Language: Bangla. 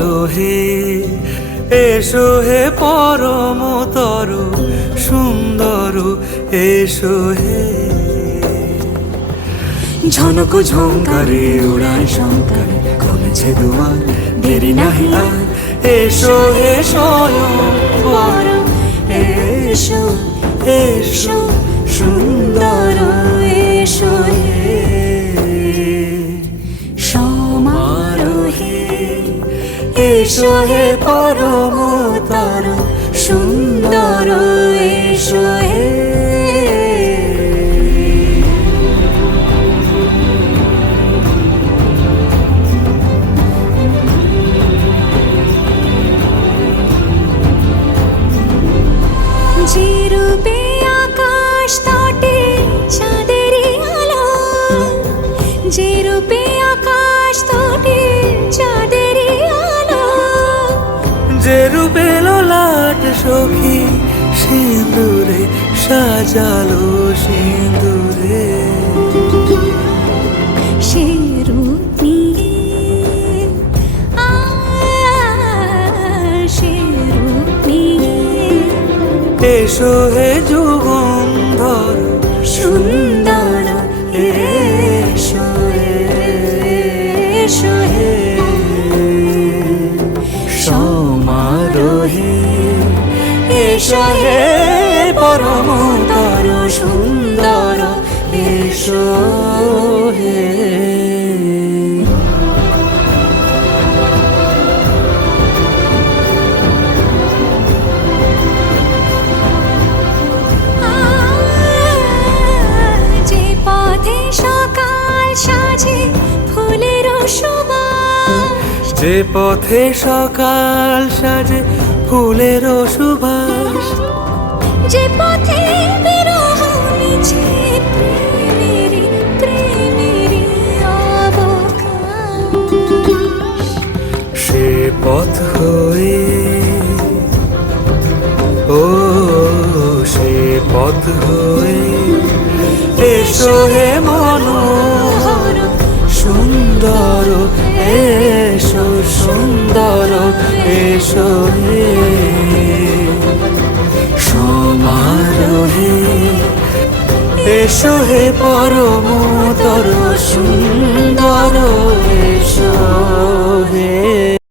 এসো হে, এসো হে পরমতর সুন্দর, এসো হে। ঝনক ঝঙ্কারে উড়ায় শঙ্কারে খুলেছে দুয়ার, দেরি নাহি আর, এসো হে স্বয়ংবর, এসো এসো সুন্দর, এসো হে সমারোহে। এসো হে পরমতর সুন্দর, এসো হে। যে রূপে আকাশ তটে চাঁদেরই আলো, যে রূপে আকাশ তটে চাঁদেরই আলো, যে রূপে ললাট সখী সিঁদুরে সাজালো সিঁদুরে, সে রূপ নিয়ে সে রূপ নিয়ে এসো হে যুগন্ধর সুন্দর, এসো এসো হে সমারোহে। এসো হে পরমতর সুন্দর, এসো হে। যে পথে সকাল সাজে ফুলের সুবাস, যে পথে সকাল সাজে ফুলের সুবাস, যে পথে বিরহ মিছে প্রেমেরই প্রেমেরই অবকাশ, সে পথ হয়ে, ও সে পথ হয়ে এসো হে মনোহর সুন্দর, এসো সুন্দর, এসো হে সমারোহে। এসো হে পরমতর